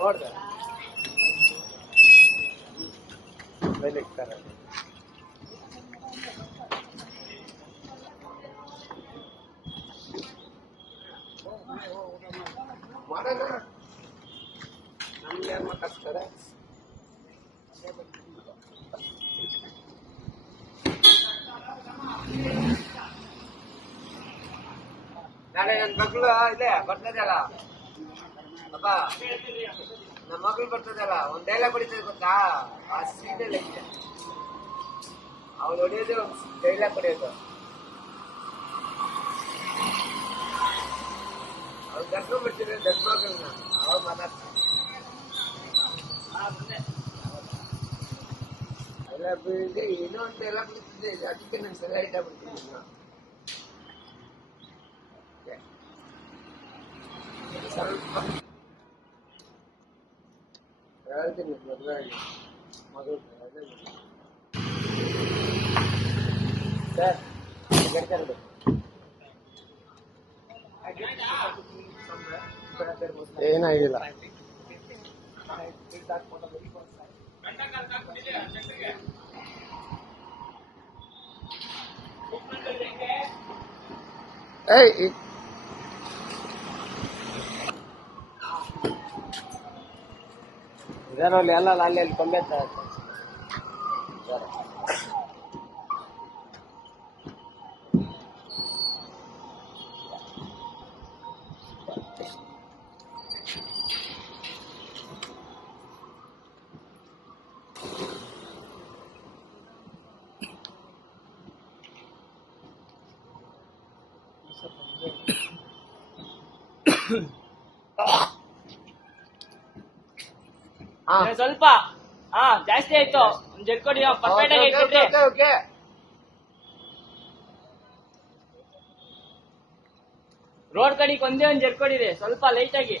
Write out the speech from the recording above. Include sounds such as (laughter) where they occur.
ನೋಡ್ತಾರೆ ನಮ್ಗೆ ಯಾರು ಮಾತಾಡ್ತಾರೆ ನಾಳೆ ನನ್ನ ಮಗಳು ಇಲ್ಲೇ ಬರ್ತದಲ್ಲ ಅಪ್ಪ ನಮ್ಮ ಮಗಳು ಬರ್ತದಲ್ಲ, ಒಂದ್ ಡೈಲಾಗ್ ಹೊಡಿತದೆ ಗೊತ್ತಾ? ಆ ಸೀನಲ್ಲಿ ಐತೆ ಅವಳು ಹೊಡೆಯೋದು ಡೈಲ ಪಡೆಯೋದು ಅವ್ರು ಕರ್ಕೊಂಡ್ ಬರ್ತಿದ್ರೆ ದೊಡ್ಡ ಮಗಳನ್ನ ಅವಾಗ ಮಾತಾಡ್ತಾರೆ ಏನೋ ಅಂತ ಎಲ್ಲ ಬಿಡ್ತಿದ್ದೆ ಅದಕ್ಕೆ ನಾನು ಸಲ ಇಟ್ಟಾಗ್ಬಿಡ್ತೀನಿ. ಸ್ವಲ್ಪ ಹೇಳ್ತೀನಿ ಮದುವೆ ಆಗಿ ಮಗಳು ಅದೇ ಸರ್ ಕರ್ಕೊಂಡು ಏನಾಗಿಲ್ಲ ಏಯ್ ಇ- ಇದರಲ್ಲಿ ಎಲ್ಲ ಅಲ್ಲಿ ಅಲ್ಲಿ ಕೊಂಬೆ ಹಾ ಏ, (coughs) ಸ್ವಲ್ಪ ಹಾ ಜಾಸ್ತಿ ಆಯ್ತು. ಒಂದ್ ಜಡ್ಕೊಡಿ ಪರ್ಫೆಕ್ಟ್ ಆಗಿ ಓಕೆ ರೋಡ್ ಕಡೆಗೆ ಒಂದೇ ಒಂದ್ ಜಡ್ಕೊಡಿ ಸ್ವಲ್ಪ ಲೈಟ್ ಆಗಿ.